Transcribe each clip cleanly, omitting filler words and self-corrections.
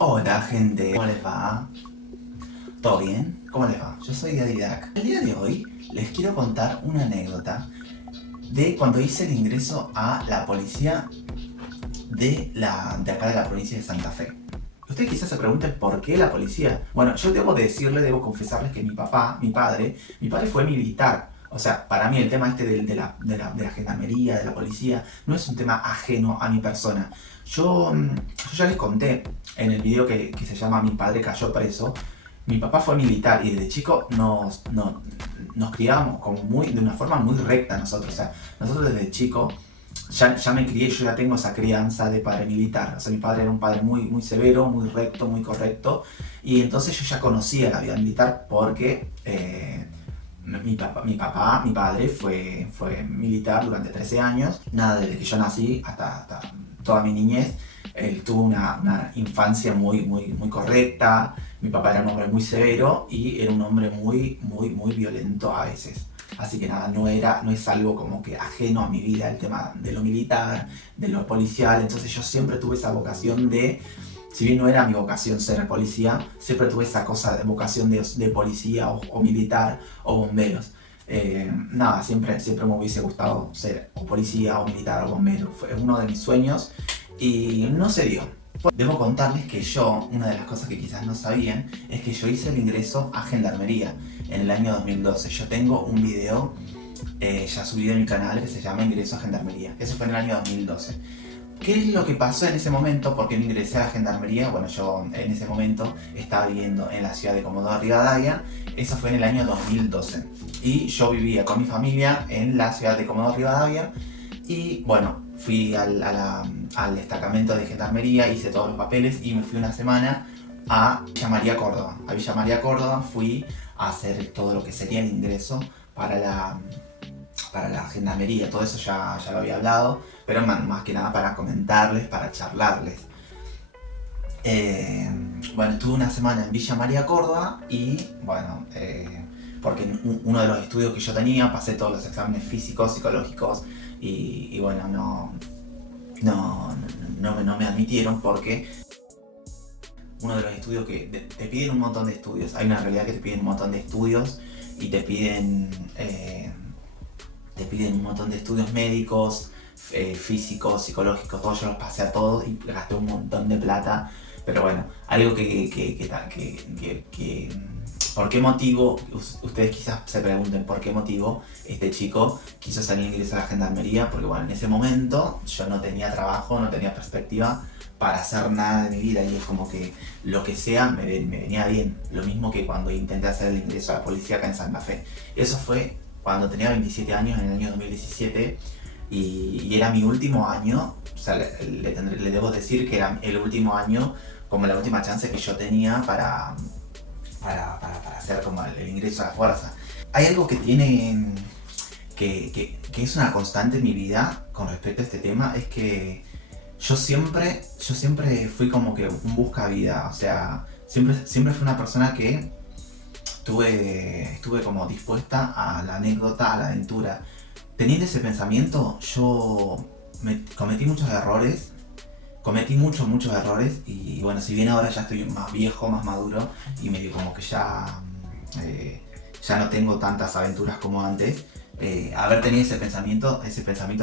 Hola gente, ¿cómo les va? ¿Todo bien? ¿Cómo les va? Yo soy Didac. El día de hoy les quiero contar una anécdota de cuando hice el ingreso a la policía de acá de la provincia de Santa Fe. Ustedes quizás se pregunten por qué la policía. Bueno, yo debo confesarles que mi padre fue militar. O sea, para mí el tema este de la gendarmería, de la policía, no es un tema ajeno a mi persona. Yo ya les conté en el video que se llama Mi padre cayó preso. Mi papá fue militar y desde chico nos criábamos como de una forma muy recta nosotros. O sea, nosotros desde chico ya me crié, yo ya tengo esa crianza de padre militar. O sea, mi padre era un padre muy severo, muy recto, muy correcto. Y entonces yo ya conocía la vida militar porque mi padre fue militar durante 13 años. Nada, desde que yo nací hasta toda mi niñez. Él tuvo una infancia muy correcta. Mi papá era un hombre muy severo y era un hombre muy violento a veces. Así que nada, no es algo como que ajeno a mi vida el tema de lo militar, de lo policial. Entonces yo siempre tuve esa vocación si bien no era mi vocación ser policía, siempre tuve esa cosa de vocación de policía o militar o bomberos. Nada, siempre me hubiese gustado ser o policía o militar o bombero. Fue uno de mis sueños y no se dio. Debo contarles que una de las cosas que quizás no sabían, es que yo hice el ingreso a Gendarmería en el año 2012. Yo tengo un video ya subido en mi canal que se llama Ingreso a Gendarmería. Eso fue en el año 2012. ¿Qué es lo que pasó en ese momento? Porque me ingresé a la Gendarmería. Bueno, yo en ese momento estaba viviendo en la ciudad de Comodoro Rivadavia. Eso fue en el año 2012. Y yo vivía con mi familia en la ciudad de Comodoro Rivadavia. Y bueno, fui al destacamento de Gendarmería, hice todos los papeles y me fui una semana a Villa María Córdoba. A Villa María Córdoba fui a hacer todo lo que sería el ingreso para la Gendarmería. Todo eso ya lo había hablado, pero más que nada para comentarles, para charlarles. Bueno, estuve una semana en Villa María Córdoba y bueno, porque en uno de los estudios que yo tenía pasé todos los exámenes físicos, psicológicos y bueno, no me admitieron porque uno de los estudios que te piden un montón de estudios. Hay una realidad que te piden un montón de estudios y te piden un montón de estudios médicos, físicos, psicológicos, todos. Yo los pasé a todos y gasté un montón de plata. Pero bueno, algo ¿por qué motivo? Ustedes quizás se pregunten por qué motivo este chico quiso salir e ingresar a la Gendarmería. Porque bueno, en ese momento yo no tenía trabajo, no tenía perspectiva para hacer nada de mi vida y es como que lo que sea me venía bien. Lo mismo que cuando intenté hacer el ingreso a la policía acá en Santa Fe. Eso fue cuando tenía 27 años, en el año 2017, y era mi último año. O sea, le debo decir que era el último año, como la última chance que yo tenía para hacer como el ingreso a la fuerza. Hay algo que tiene, que es una constante en mi vida con respecto a este tema, es que yo siempre fui como que un buscavida. O sea, siempre fui una persona que estuve como dispuesta a la anécdota, a la aventura. Teniendo ese pensamiento, yo cometí muchos errores. Cometí muchos errores y bueno, si bien ahora ya estoy más viejo, más maduro y medio como que ya no tengo tantas aventuras como antes, haber tenido ese pensamiento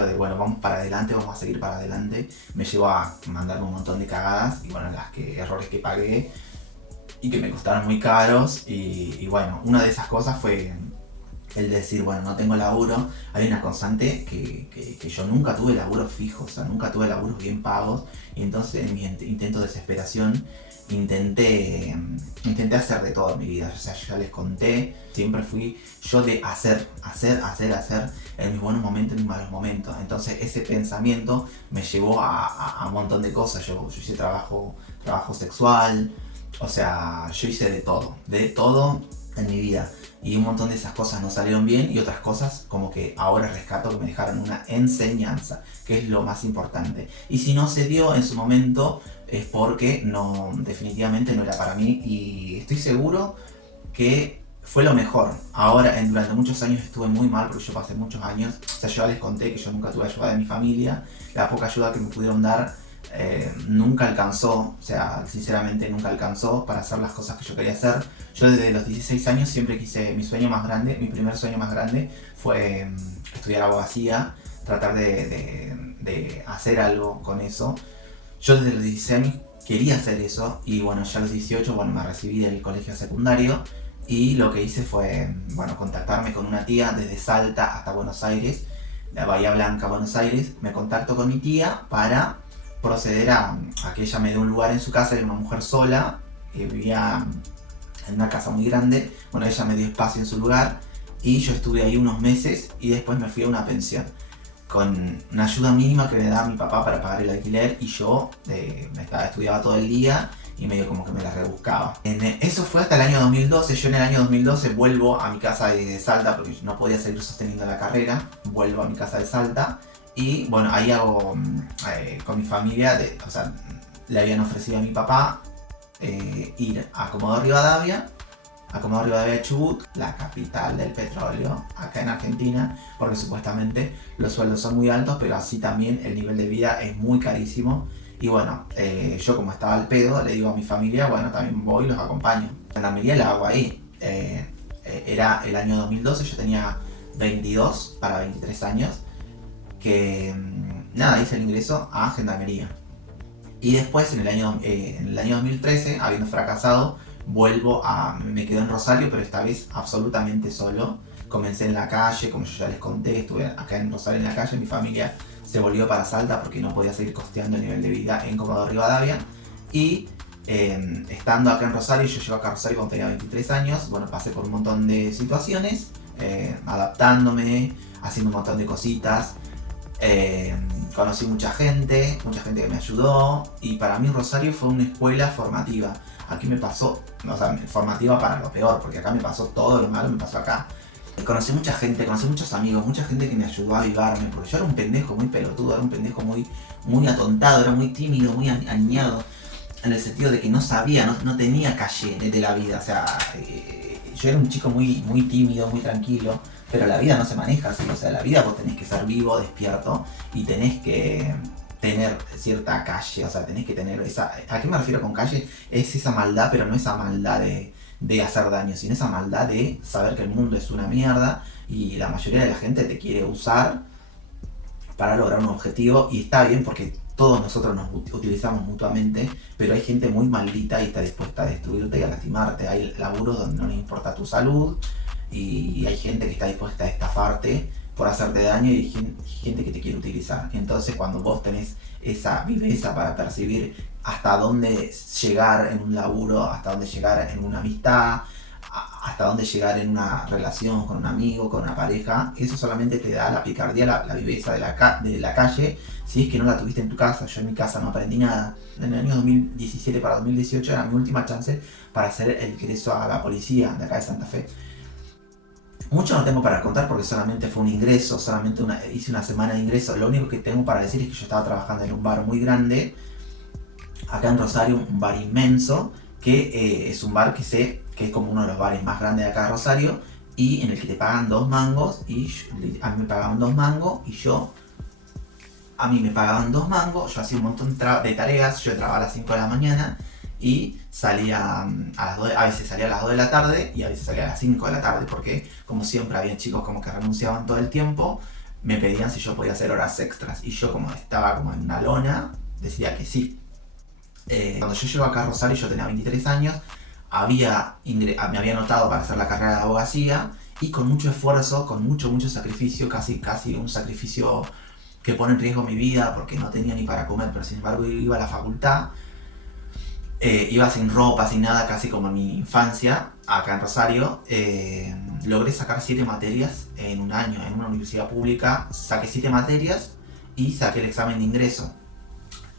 de bueno, vamos para adelante, vamos a seguir para adelante, me llevó a mandarme un montón de cagadas y bueno, errores que pagué y que me costaron muy caros y bueno, una de esas cosas fue el decir, bueno, no tengo laburo. Hay una constante que yo nunca tuve laburos fijos, o sea, nunca tuve laburos bien pagos. Y entonces en mi intento de desesperación intenté hacer de todo en mi vida. O sea, yo ya les conté, siempre fui yo de hacer en mis buenos momentos, en mis malos momentos. Entonces ese pensamiento me llevó a un montón de cosas. Yo hice trabajo sexual, o sea, yo hice de todo en mi vida. Y un montón de esas cosas no salieron bien y otras cosas como que ahora rescato que me dejaron una enseñanza, que es lo más importante. Y si no se dio en su momento es porque definitivamente no era para mí y estoy seguro que fue lo mejor. Ahora, durante muchos años estuve muy mal porque yo pasé muchos años, o sea, yo ya les conté que yo nunca tuve ayuda de mi familia. La poca ayuda que me pudieron dar nunca alcanzó, o sea, sinceramente nunca alcanzó para hacer las cosas que yo quería hacer. Yo desde los 16 años siempre quise, mi sueño más grande, mi primer sueño más grande fue estudiar abogacía, tratar de hacer algo con eso. Yo desde los 16 años quería hacer eso y bueno, ya a los 18, bueno, me recibí del colegio secundario y lo que hice fue, bueno, contactarme con una tía desde Salta hasta Buenos Aires, de Bahía Blanca, Buenos Aires. Me contacto con mi tía para proceder a que ella me dé un lugar en su casa. Era una mujer sola, que vivía en una casa muy grande. Bueno, ella me dio espacio en su lugar y yo estuve ahí unos meses y después me fui a una pensión con una ayuda mínima que me daba mi papá para pagar el alquiler y yo estudiaba todo el día y medio como que me la rebuscaba. Eso fue hasta el año 2012. Yo en el año 2012 vuelvo a mi casa de Salta porque no podía seguir sosteniendo la carrera. Vuelvo a mi casa de Salta y bueno, ahí hago con mi familia, o sea, le habían ofrecido a mi papá ir a Comodoro Rivadavia de Chubut, la capital del petróleo acá en Argentina, porque supuestamente los sueldos son muy altos, pero así también el nivel de vida es muy carísimo. Y bueno, yo como estaba al pedo, le digo a mi familia, bueno, también voy y los acompaño. Gendarmería la hago ahí. Era el año 2012, yo tenía 22 para 23 años, que nada, hice el ingreso a Gendarmería. Y después, en el año 2013, habiendo fracasado, me quedo en Rosario, pero esta vez absolutamente solo. Comencé en la calle, como yo ya les conté, estuve acá en Rosario en la calle. Mi familia se volvió para Salta porque no podía seguir costeando el nivel de vida en Comodoro Rivadavia. Y estando acá en Rosario, yo llego acá a Rosario cuando tenía 23 años, bueno, pasé por un montón de situaciones, adaptándome, haciendo un montón de cositas. Conocí mucha gente que me ayudó y para mí Rosario fue una escuela formativa. Aquí me pasó, o sea, formativa para lo peor, porque acá me pasó todo lo malo, me pasó acá. Conocí mucha gente, conocí muchos amigos, mucha gente que me ayudó a avivarme, porque yo era un pendejo muy pelotudo, era un pendejo muy atontado, era muy tímido, muy aniñado, en el sentido de que no sabía, no tenía calle de la vida, o sea, yo era un chico muy tímido, muy tranquilo, pero la vida no se maneja así, o sea, la vida vos tenés que ser vivo, despierto, y tenés que tener cierta calle, o sea, tenés que tener esa... ¿A qué me refiero con calle? Es esa maldad, pero no esa maldad de hacer daño, sino esa maldad de saber que el mundo es una mierda y la mayoría de la gente te quiere usar para lograr un objetivo, y está bien porque todos nosotros nos utilizamos mutuamente, pero hay gente muy maldita y está dispuesta a destruirte y a lastimarte. Hay laburos donde no le importa tu salud y hay gente que está dispuesta a estafarte por hacerte daño y gente que te quiere utilizar. Entonces cuando vos tenés esa viveza para percibir hasta dónde llegar en un laburo, hasta dónde llegar en una amistad, hasta dónde llegar en una relación con un amigo, con una pareja, eso solamente te da la picardía, la viveza de la calle, si es que no la tuviste en tu casa. Yo en mi casa no aprendí nada. En el año 2017 para 2018 era mi última chance para hacer el ingreso a la policía de acá de Santa Fe. Mucho no tengo para contar porque solamente fue un ingreso, hice una semana de ingreso. Lo único que tengo para decir es que yo estaba trabajando en un bar muy grande, acá en Rosario, un bar inmenso, que es un bar que es como uno de los bares más grandes de acá de Rosario, y en el que te pagan 2 mangos, y a mí me pagaban 2 mangos, a mí me pagaban 2 mangos, yo hacía un montón de tareas, yo entraba a las 5 de la mañana, y salía a veces salía a las 2 de la tarde y a veces salía a las 5 de la tarde, porque como siempre había chicos como que renunciaban todo el tiempo, me pedían si yo podía hacer horas extras y yo como estaba como en una lona, decía que sí. Cuando yo llego acá a Rosario yo tenía 23 años, me había anotado para hacer la carrera de abogacía y con mucho esfuerzo, con mucho sacrificio, casi un sacrificio que pone en riesgo mi vida porque no tenía ni para comer, pero sin embargo iba a la facultad. Iba sin ropa, sin nada, casi como en mi infancia, acá en Rosario. Logré sacar 7 materias en un año en una universidad pública. Saqué 7 materias y saqué el examen de ingreso.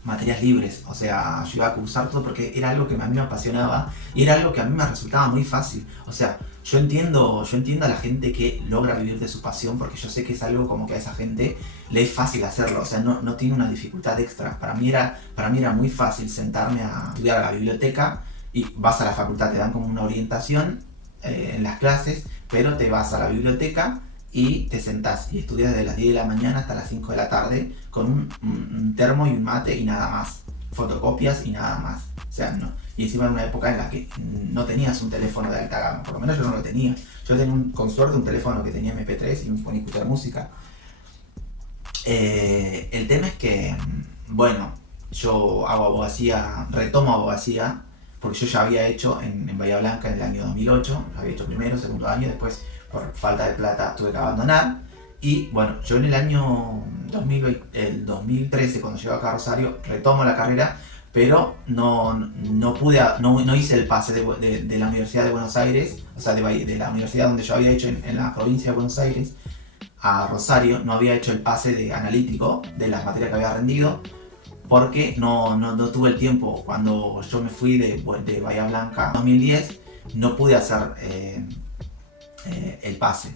Materias libres, o sea, yo iba a cursar todo porque era algo que a mí me apasionaba y era algo que a mí me resultaba muy fácil. O sea, yo entiendo a la gente que logra vivir de su pasión, porque yo sé que es algo como que a esa gente le es fácil hacerlo, o sea, no tiene una dificultad extra. Para mí era muy fácil sentarme a estudiar a la biblioteca y vas a la facultad, te dan como una orientación en las clases, pero te vas a la biblioteca y te sentás y estudias desde las 10 de la mañana hasta las 5 de la tarde con un termo y un mate y nada más, fotocopias y nada más. O sea, no. Y encima en una época en la que no tenías un teléfono de alta gama, por lo menos yo no lo tenía. Yo tenía con suerte un teléfono que tenía MP3 y me ponía a escuchar música. El tema es que, bueno, yo hago abogacía, retomo abogacía, porque yo ya había hecho en Bahía Blanca en el año 2008, había hecho primero, segundo año, después por falta de plata tuve que abandonar. Y bueno, yo en el año 2013, cuando llego acá a Rosario, retomo la carrera, pero no pude, no hice el pase de la Universidad de Buenos Aires, o sea, de la universidad donde yo había hecho en la provincia de Buenos Aires, a Rosario, no había hecho el pase de analítico de las materias que había rendido, porque no tuve el tiempo. Cuando yo me fui de Bahía Blanca en 2010, no pude hacer el pase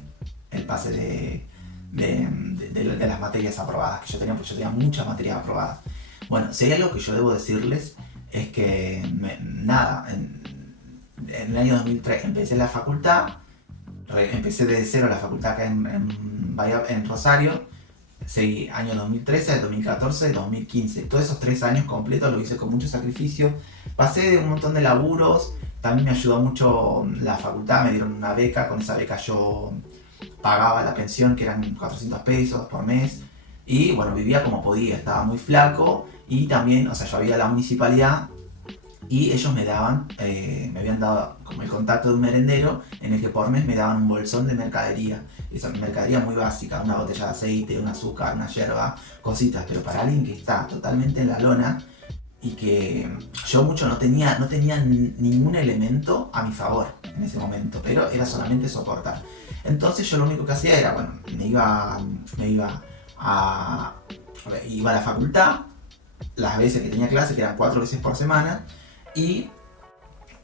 de las materias aprobadas que yo tenía, porque yo tenía muchas materias aprobadas. Bueno, si hay algo que yo debo decirles es que en el año 2003 empecé la facultad, empecé desde cero la facultad acá en Rosario, seguí año 2013, 2014, 2015. Todos esos 3 años completos lo hice con mucho sacrificio. Pasé de un montón de laburos, también me ayudó mucho la facultad, me dieron una beca, con esa beca yo pagaba la pensión, que eran 400 pesos por mes, y bueno, vivía como podía, estaba muy flaco, y también, o sea, yo había la municipalidad y ellos me habían dado como el contacto de un merendero en el que por mes me daban un bolsón de mercadería. Esa mercadería muy básica, una botella de aceite, un azúcar, una yerba, cositas, pero para alguien que está totalmente en la lona y que yo mucho no tenía ningún elemento a mi favor en ese momento, pero era solamente soportar. Entonces yo lo único que hacía era, bueno, iba a la facultad, las veces que tenía clase, que eran 4 veces por semana, y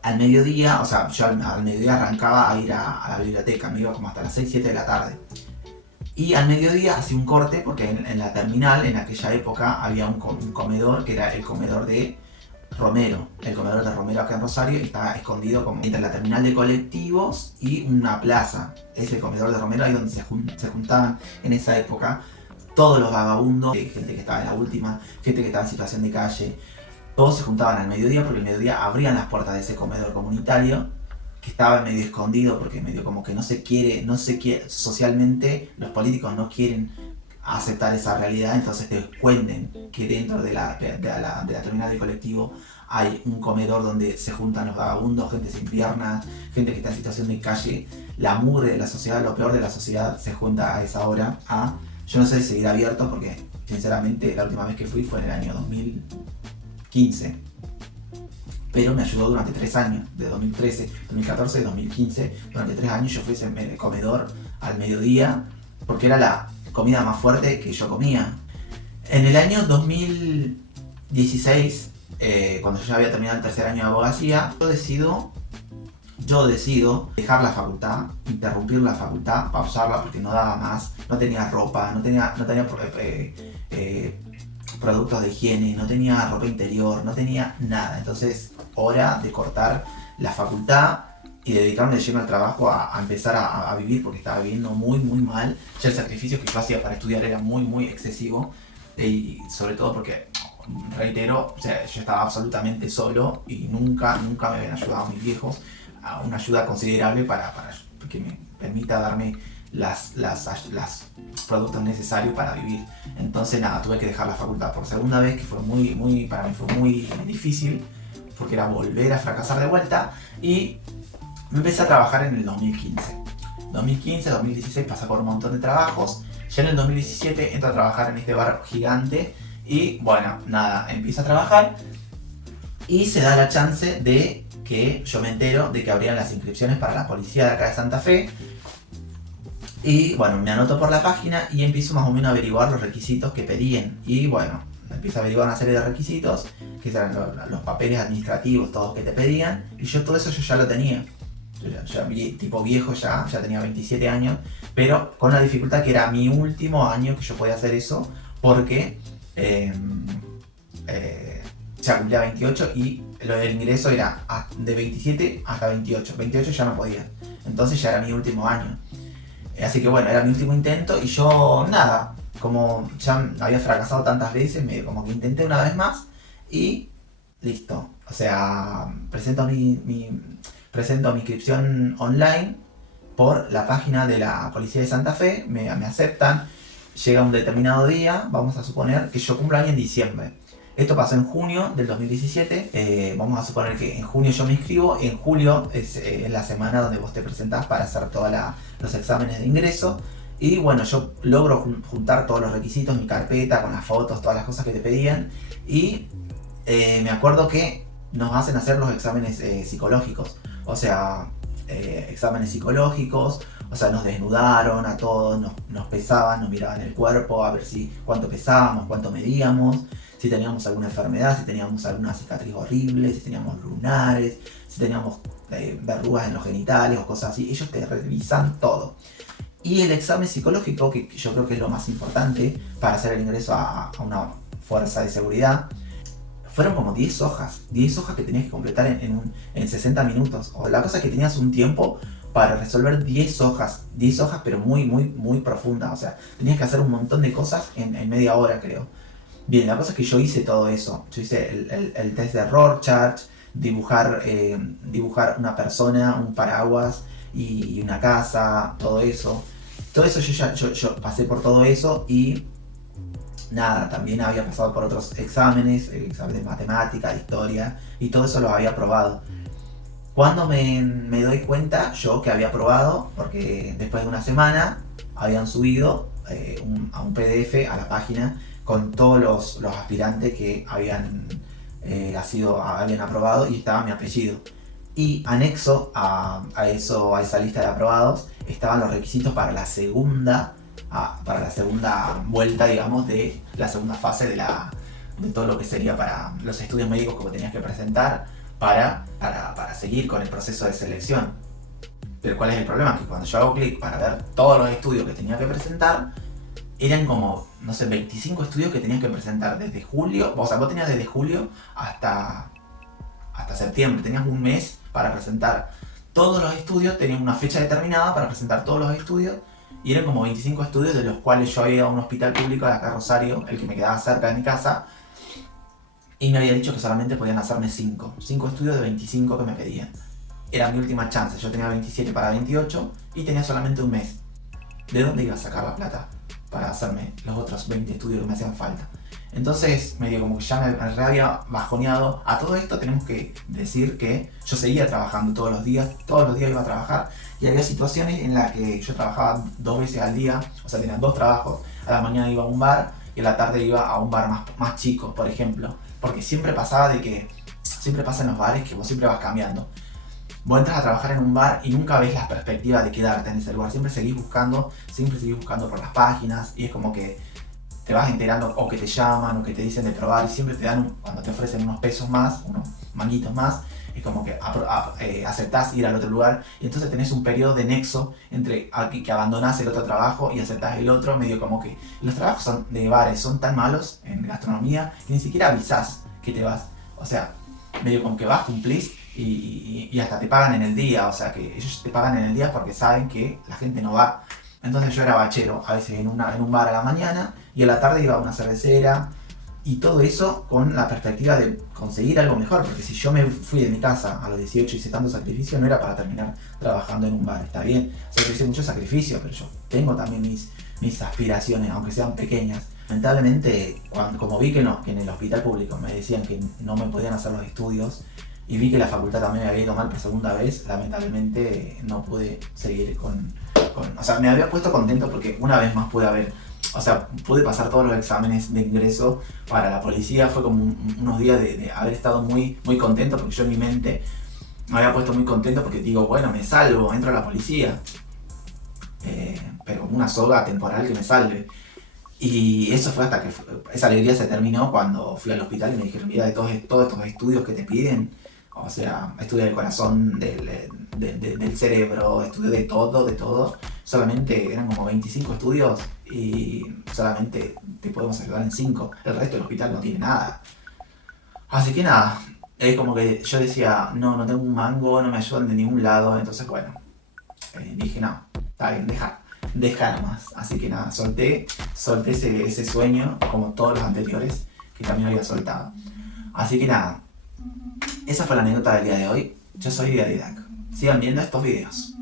al mediodía, o sea, yo al mediodía arrancaba a ir a la biblioteca, me iba como hasta las 6, 7 de la tarde. Y al mediodía hacía un corte, porque en la terminal, en aquella época, había un comedor que era el comedor de Romero. El comedor de Romero acá en Rosario estaba escondido como entre la terminal de colectivos y una plaza. Es el comedor de Romero, ahí donde se juntaban en esa época todos los vagabundos, gente que estaba en la última, gente que estaba en situación de calle. Todos se juntaban al mediodía, porque al mediodía abrían las puertas de ese comedor comunitario, que estaba medio escondido, porque medio como que no se quiere, socialmente los políticos no quieren aceptar esa realidad, entonces te esconden que dentro de la terminal del colectivo hay un comedor donde se juntan los vagabundos, gente sin piernas, gente que está en situación de calle. La mugre de la sociedad, lo peor de la sociedad, se junta a esa hora. Yo no sé si seguirá abierto, porque sinceramente la última vez que fui fue en el año 2015, pero me ayudó durante 3 años, de 2013, 2014 y 2015. Durante 3 años yo fui a ese comedor al mediodía, porque era la comida más fuerte que yo comía. En el año 2016, cuando yo ya había terminado el 3er año de abogacía, yo decido dejar la facultad, interrumpir la facultad, pausarla porque no daba más, no tenía ropa, no tenía productos de higiene, no tenía ropa interior, no tenía nada. Entonces, hora de cortar la facultad y dedicarme de lleno al trabajo, a empezar a vivir, porque estaba viviendo muy mal. Ya el sacrificio que yo hacía para estudiar era muy excesivo, y sobre todo porque, reitero, o sea, yo estaba absolutamente solo y nunca me habían ayudado mis viejos a una ayuda considerable para que me permita darme los productos necesarios para vivir. Entonces nada, tuve que dejar la facultad por segunda vez, que fue para mí fue muy difícil, porque era volver a fracasar de vuelta, y me empecé a trabajar en el 2015. 2016 pasé por un montón de trabajos. Ya en el 2017 entro a trabajar en este bar gigante y bueno, nada, empiezo a trabajar y se da la chance de que yo me entero de que abrían las inscripciones para la policía de acá de Santa Fe. Y bueno, me anoto por la página y empiezo más o menos a averiguar los requisitos que pedían. Y bueno, empiezo a averiguar una serie de requisitos, que eran los papeles administrativos, todos que te pedían. Y yo todo eso yo ya lo tenía. Yo ya tipo viejo, ya tenía 27 años, pero con la dificultad que era mi último año que yo podía hacer eso, porque ya cumplía 28 y el ingreso era de 27 hasta 28. 28 ya no podía. Entonces ya era mi último año. Así que bueno, era mi último intento y yo nada, como ya había fracasado tantas veces, me como que intenté una vez más y listo. O sea, presento mi inscripción online por la página de la Policía de Santa Fe, me aceptan, llega un determinado día, vamos a suponer que yo cumplo año en diciembre. Esto pasó en junio del 2017, vamos a suponer que en junio yo me inscribo, en julio es la semana donde vos te presentás para hacer todos los exámenes de ingreso. Y bueno, yo logro juntar todos los requisitos, mi carpeta con las fotos, todas las cosas que te pedían. Y me acuerdo que nos hacen hacer los exámenes psicológicos. O sea, exámenes psicológicos, o sea, nos desnudaron a todos, nos pesaban, nos miraban el cuerpo a ver cuánto pesábamos, cuánto medíamos, si teníamos alguna enfermedad, si teníamos alguna cicatriz horrible, si teníamos lunares, si teníamos verrugas en los genitales o cosas así. Ellos te revisan todo. Y el examen psicológico, que yo creo que es lo más importante para hacer el ingreso a una fuerza de seguridad, fueron como 10 hojas que tenías que completar en 60 minutos. O la cosa es que tenías un tiempo para resolver 10 hojas pero muy, muy, muy profundas. O sea, tenías que hacer un montón de cosas en media hora, creo. Bien, la cosa es que yo hice todo eso. Yo hice el test de Rorschach, dibujar una persona, un paraguas y una casa, todo eso. Todo eso yo pasé por todo eso y nada, también había pasado por otros exámenes, exámenes de matemática, de historia, y todo eso lo había aprobado. Cuando me doy cuenta yo que había aprobado, porque después de una semana habían subido a un PDF a la página con todos los aspirantes que habían aprobado y estaba mi apellido. Y anexo a esa lista de aprobados estaban los requisitos para la segunda vuelta, digamos, de la segunda fase de todo lo que sería para los estudios médicos que tenías que presentar para seguir con el proceso de selección. Pero ¿cuál es el problema? Que cuando yo hago clic para ver todos los estudios que tenía que presentar, eran como, no sé, 25 estudios que tenías que presentar desde julio. O sea, vos tenías desde julio hasta septiembre, tenías un mes para presentar todos los estudios, tenías una fecha determinada para presentar todos los estudios, y eran como 25 estudios, de los cuales yo había ido a un hospital público de acá Rosario, el que me quedaba cerca de mi casa, y me había dicho que solamente podían hacerme 5 estudios de 25 que me pedían. Era mi última chance, yo tenía 27 para 28 y tenía solamente un mes. ¿De dónde iba a sacar la plata para hacerme los otros 20 estudios que me hacían falta? Entonces, medio como que ya me había bajoneado. A todo esto tenemos que decir que yo seguía trabajando todos los días iba a trabajar, y había situaciones en las que yo trabajaba 2 veces al día, o sea, tenía 2 trabajos. A la mañana iba a un bar y a la tarde iba a un bar más chico, por ejemplo, porque siempre pasa en los bares que vos siempre vas cambiando. Vos entras a trabajar en un bar y nunca ves las perspectivas de quedarte en ese lugar, siempre seguís buscando por las páginas, y es como que te vas enterando o que te llaman o que te dicen de probar, y siempre te dan, cuando te ofrecen unos pesos más, unos manguitos más, es como que aceptás ir al otro lugar, y entonces tenés un periodo de nexo entre que abandonás el otro trabajo y aceptás el otro, medio como que los trabajos de bares son tan malos en gastronomía que ni siquiera avisás que te vas. O sea, medio como que vas, cumplís y hasta te pagan en el día. O sea, que ellos te pagan en el día porque saben que la gente no va. Entonces yo era bachero, a veces en un bar a la mañana, y a la tarde iba a una cervecera, y todo eso con la perspectiva de conseguir algo mejor, porque si yo me fui de mi casa a los 18 y hice tanto sacrificio, no era para terminar trabajando en un bar. Está bien, yo hice mucho sacrificio, pero yo tengo también mis aspiraciones, aunque sean pequeñas. Lamentablemente, como vi que en el hospital público me decían que no me podían hacer los estudios, y vi que la facultad también me había ido mal por segunda vez, lamentablemente no pude seguir o sea, me había puesto contento porque una vez más pude pasar todos los exámenes de ingreso para la policía. Fue como unos días de haber estado muy, muy contento, porque yo en mi mente me había puesto muy contento porque digo, bueno, me salvo, entro a la policía, pero una soga temporal que me salve. Y eso fue hasta que esa alegría se terminó cuando fui al hospital y me dijeron, mira, de todos estos estudios que te piden, o sea, estudio del corazón, del cerebro, estudio de todo, solamente eran como 25 estudios y solamente te podemos ayudar en 5. El resto del hospital no tiene nada. Así que nada, es como que yo decía, no tengo un mango, no me ayudan de ningún lado. Entonces bueno, dije, no, está bien, deja. deja nomás. Así que nada, solté ese sueño, como todos los anteriores, que también había soltado. Así que nada, esa fue la anécdota del día de hoy. Yo soy Diaridac. Sigan viendo estos videos.